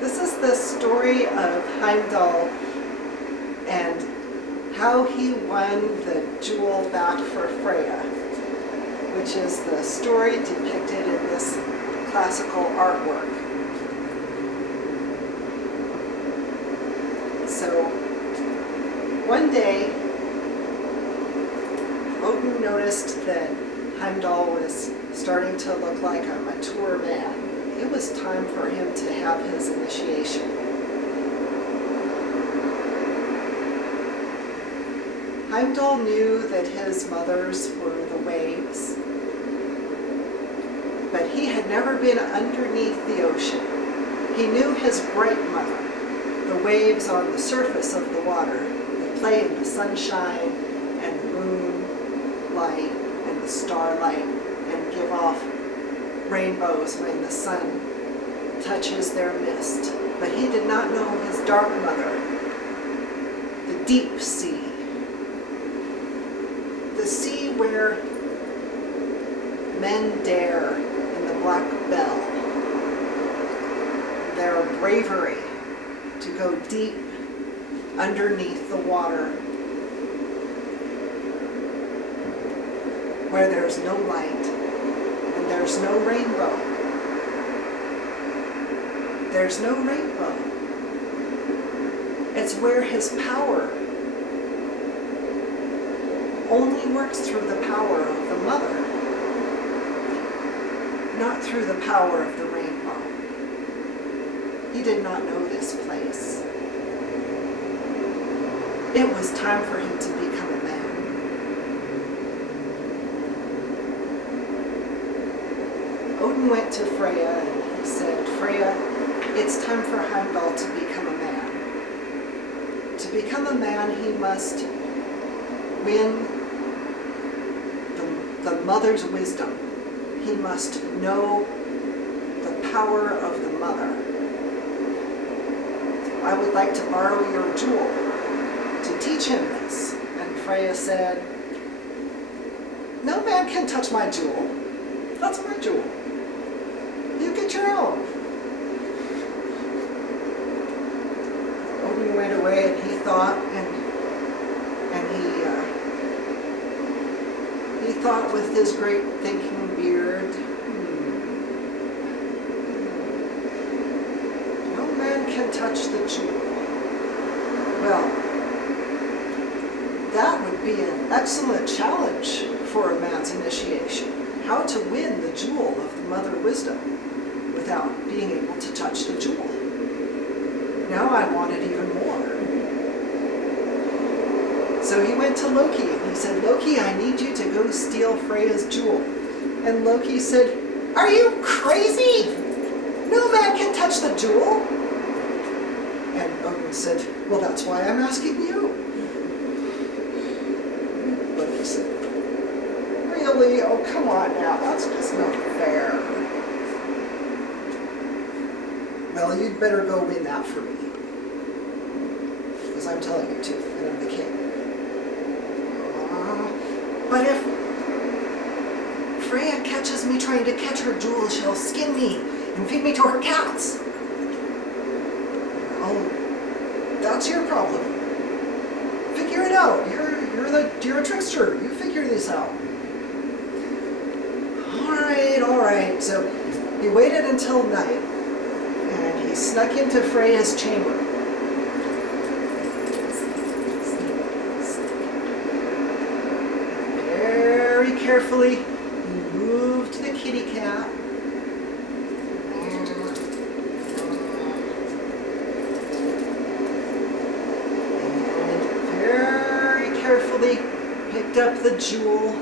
This is the story of Heimdall and how he won the jewel back for Freya, which is the story depicted in this classical artwork. So, one day, Odin noticed that Heimdall was starting to look like a mature man. It was time for him to have his initiation. Heimdall knew that his mothers were the waves, but he had never been underneath the ocean. He knew his great mother, the waves on the surface of the water that play in the sunshine and the moonlight and the starlight and give off rainbows when the sun touches their mist. But he did not know his dark mother, the deep sea. The sea where men dare in the black bell. Their bravery to go deep underneath the water where there's no light and there's no rainbow. There's no rainbow. It's where his power only works through the power of the mother, not through the power of the rainbow. He did not know this place. It was time for him to become a man. Odin went to Freya and he said, "Freya, it's time for Heimdall to become a man. To become a man, he must win the mother's wisdom. He must know the power of the mother. I would like to borrow your jewel to teach him this." And Freya said, "No man can touch my jewel. That's my jewel. You get your own." Odin went away and he thought, and he thought with his great thinking beard, no man can touch the jewel. Well, that would be an excellent challenge for a man's initiation. How to win the jewel of the mother wisdom without being able to touch the jewel. Now I want it even more. So he went to Loki and he said, "Loki, I need you to go steal Freya's jewel." And Loki said, "Are you crazy? No man can touch the jewel." And Odin said, "Well, that's why I'm asking you." Loki said, "Really? Oh, come on now. That's just not fair." "Well, you'd better go win that for me. Because I'm telling you to, and I'm the king." "But if Freya catches me trying to catch her jewel, she'll skin me and feed me to her cats." "Oh, that's your problem. Figure it out. You're a trickster. You figure this out." All right. So he waited until night and he snuck into Freya's chamber. Very carefully, he moved the kitty cat. And very carefully picked up the jewel.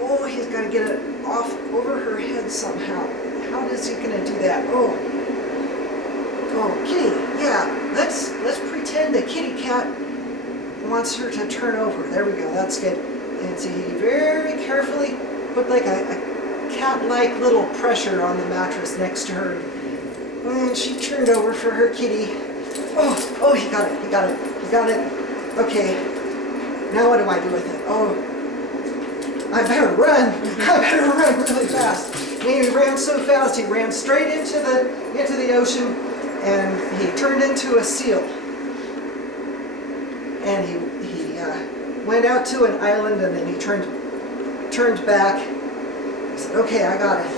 Oh, he's got to get it off over her head somehow. How is he going to do that? Oh, kitty, yeah. Let's pretend the kitty cat wants her to turn over. There we go. That's good. And so he very carefully put like a cat-like little pressure on the mattress next to her. And she turned over for her kitty. Oh, he got it. Okay, now what do I do with it? Oh, I better run really fast. And he ran so fast, he ran straight into the ocean, and he turned into a seal. And he went out to an island, and then he turned back. He said, okay, I got it.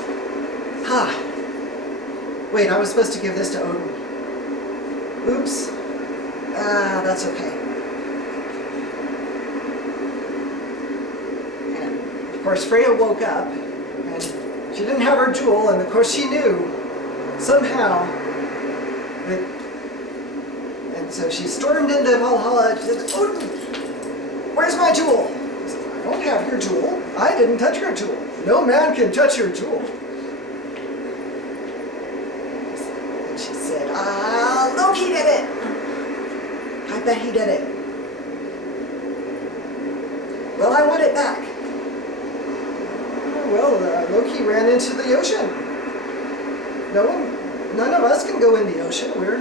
Wait, I was supposed to give this to Odin. Oops. That's okay. And of course Freya woke up, and she didn't have her jewel, and of course she knew somehow that, and so she stormed into Valhalla and she said, Odin, where's my jewel? He said, I don't have your jewel. I didn't touch your jewel. No man can touch your jewel. And she said, Loki did it. I bet he did it. Well, I want it back. Well, Loki ran into the ocean. None of us can go in the ocean. We're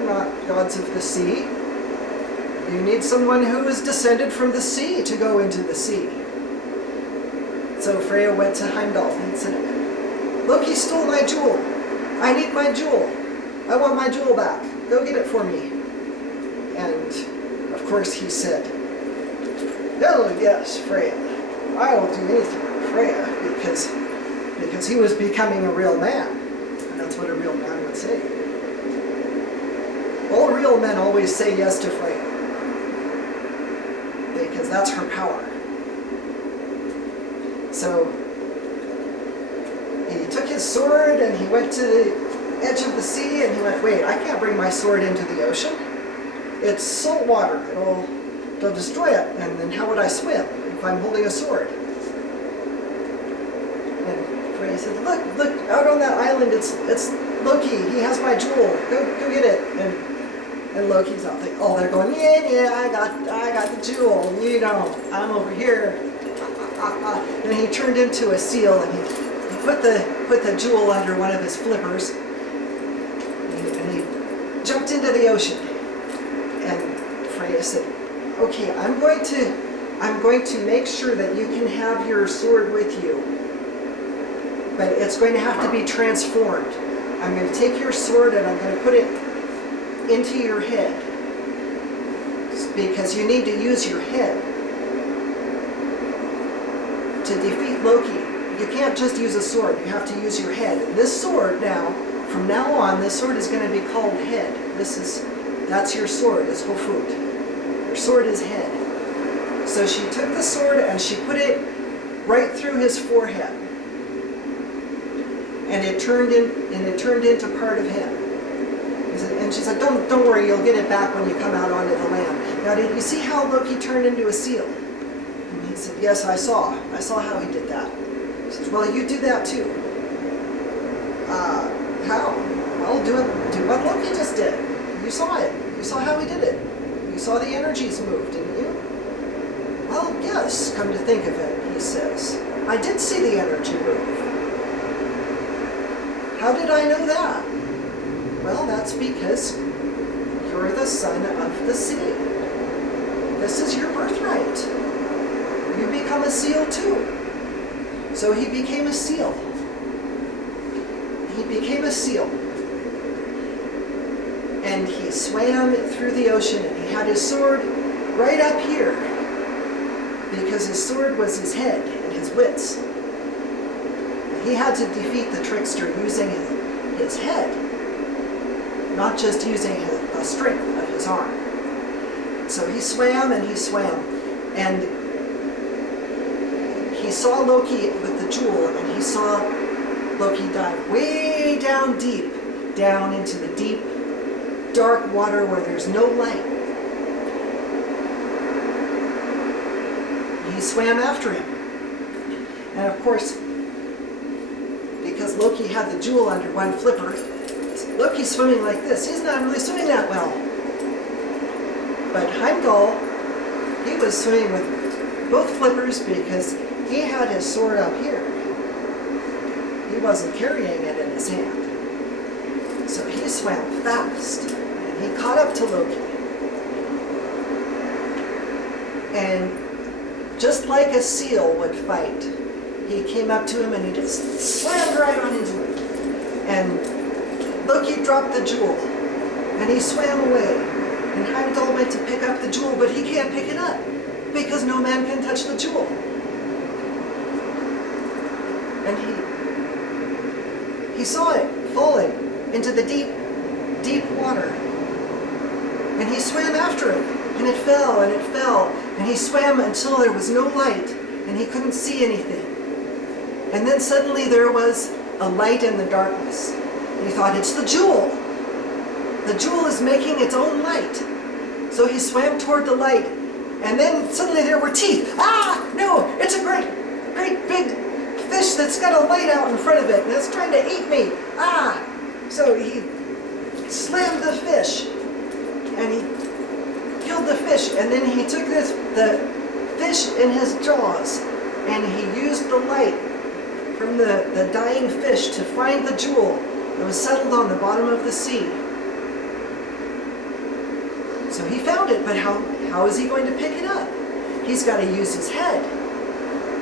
not gods of the sea. You need someone who is descended from the sea to go into the sea. So Freya went to Heimdall and said, Loki stole my jewel. I need my jewel. I want my jewel back. Go get it for me. And of course he said, oh yes, Freya. I will do anything for Freya, because he was becoming a real man. And that's what a real man would say. All real men always say yes to Freya, because that's her power. So he took his sword and he went to the edge of the sea, and he went, wait, I can't bring my sword into the ocean. It's salt water. It'll destroy it. And then how would I swim if I'm holding a sword? And Freya said, look, out on that island, it's Loki. He has my jewel. Go get it. And Loki's out there. Oh, they're going, yeah, I got the jewel. You don't. I'm over here. And he turned into a seal, and he put the jewel under one of his flippers, and he jumped into the ocean. And Freya said, okay, I'm going to make sure that you can have your sword with you, but it's going to have to be transformed. I'm going to take your sword and I'm going to put it into your head, because you need to use your head to defeat Loki. You can't just use a sword, you have to use your head. And this sword now, from now on, this sword is going to be called Head. That's your sword, is Hofut. Your sword is Head. So she took the sword and she put it right through his forehead. And it turned into part of him. And she said, don't worry, you'll get it back when you come out onto the land. Now, did you see how Loki turned into a seal? And he said, yes, I saw how he did that. He says, well, you do that too. How? Well, do what Loki just did. You saw it. You saw how he did it. You saw the energies move, didn't you? Well, yes, come to think of it, he says. I did see the energy move. How did I know that? Well, that's because you're the son of the sea. This is your birthright. You become a seal too. So he became a seal. He became a seal. And he swam through the ocean, and he had his sword right up here, because his sword was his head and his wits. He had to defeat the trickster using his head, not just using the strength of his arm. So he swam and he swam, and he saw Loki with the jewel, and he saw Loki dive way down deep, down into the deep, dark water where there's no light. He swam after him. And of course, because Loki had the jewel under one flipper, Loki's swimming like this. He's not really swimming that well. But Heimdall, he was swimming with both flippers because he had his sword up here. He wasn't carrying it in his hand. So he swam fast, and he caught up to Loki. And just like a seal would fight, he came up to him and he just slammed right on into him. And Loki dropped the jewel. And he swam away. And Heimdall went to pick up the jewel, but he can't pick it up because no man can touch the jewel. And he saw it falling into the deep, deep water. And he swam after it, and it fell, and it fell. And he swam until there was no light, and he couldn't see anything. And then suddenly there was a light in the darkness. And he thought, it's the jewel. The jewel is making its own light. So he swam toward the light, and then suddenly there were teeth. Ah, no, it's a great big fish that's got a light out in front of it, and it's trying to eat me. Ah! So he slammed the fish, and he killed the fish, and then he took the fish in his jaws, and he used the light from the dying fish to find the jewel that was settled on the bottom of the sea. So he found it, but how is he going to pick it up? He's got to use his head.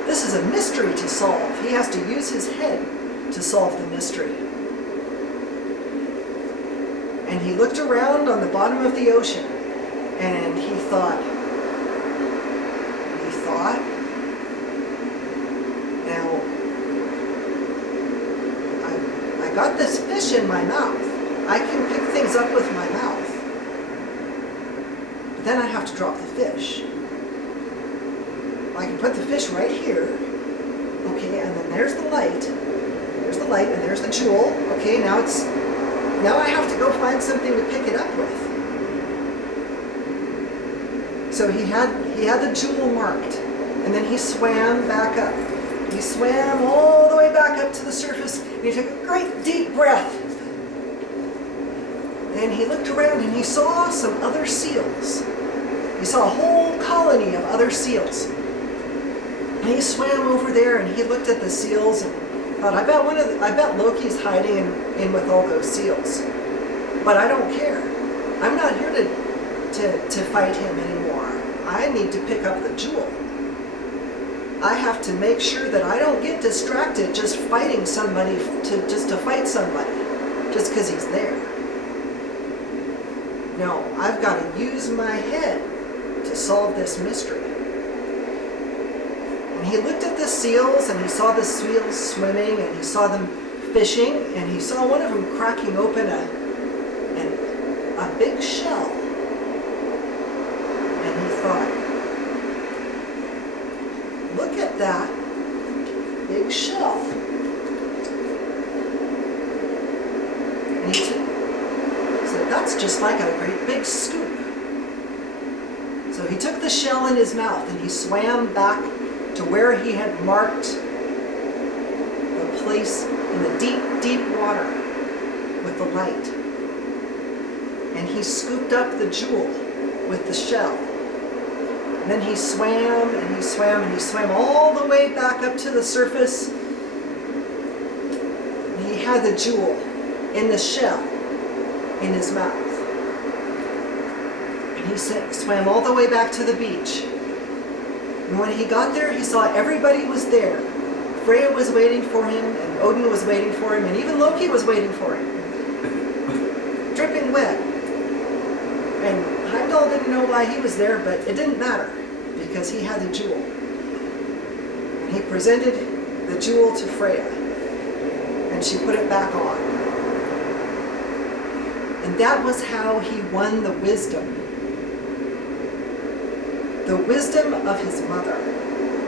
This is a mystery to solve. He has to use his head to solve the mystery. And he looked around on the bottom of the ocean, and he thought, now, I got this fish in my mouth. I can pick things up with my mouth. But then I have to drop the fish. I can put the fish right here. Okay, and then there's the light. There's the light, and there's the jewel. Okay, now I have to go find something to pick it up with. So he had the jewel marked, and then he swam back up. He swam all the way back up to the surface, and he took a great deep breath. And he looked around, and he saw some other seals. He saw a whole colony of other seals. And he swam over there, and he looked at the seals and thought, I bet Loki's hiding in with all those seals. But I don't care. I'm not here to fight him anymore. I need to pick up the jewel. I have to make sure that I don't get distracted just fighting somebody to fight somebody just because he's there. No, I've got to use my head to solve this mystery. And he looked at the seals, and he saw the seals swimming, and he saw them fishing, and he saw one of them cracking open a big shell. And he thought, look at that big shell. And he said, that's just like a great big scoop. So he took the shell in his mouth, and he swam back to where he had marked the place in the deep, deep water with the light. And he scooped up the jewel with the shell. And then he swam, and he swam, and he swam all the way back up to the surface. And he had the jewel in the shell in his mouth. And he swam all the way back to the beach. And when he got there, he saw everybody was there. Freya was waiting for him, and Odin was waiting for him, and even Loki was waiting for him. Dripping wet. And Heimdall didn't know why he was there, but it didn't matter, because he had the jewel. And he presented the jewel to Freya, and she put it back on. And that was how he won the wisdom of his mother,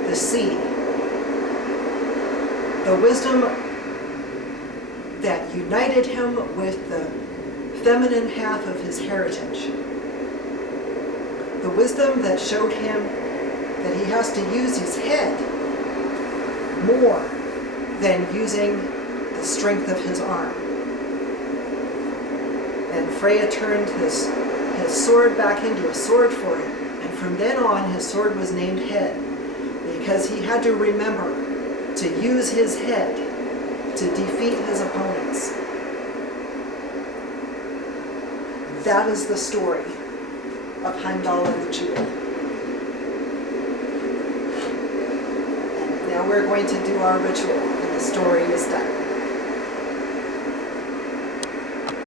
the sea. The wisdom that united him with the feminine half of his heritage. The wisdom that showed him that he has to use his head more than using the strength of his arm. And Freya turned his sword back into a sword for him. And from then on, his sword was named Head, because he had to remember to use his head to defeat his opponents. That is the story of Heimdall and the Jewel. And now we're going to do our ritual, and the story is done.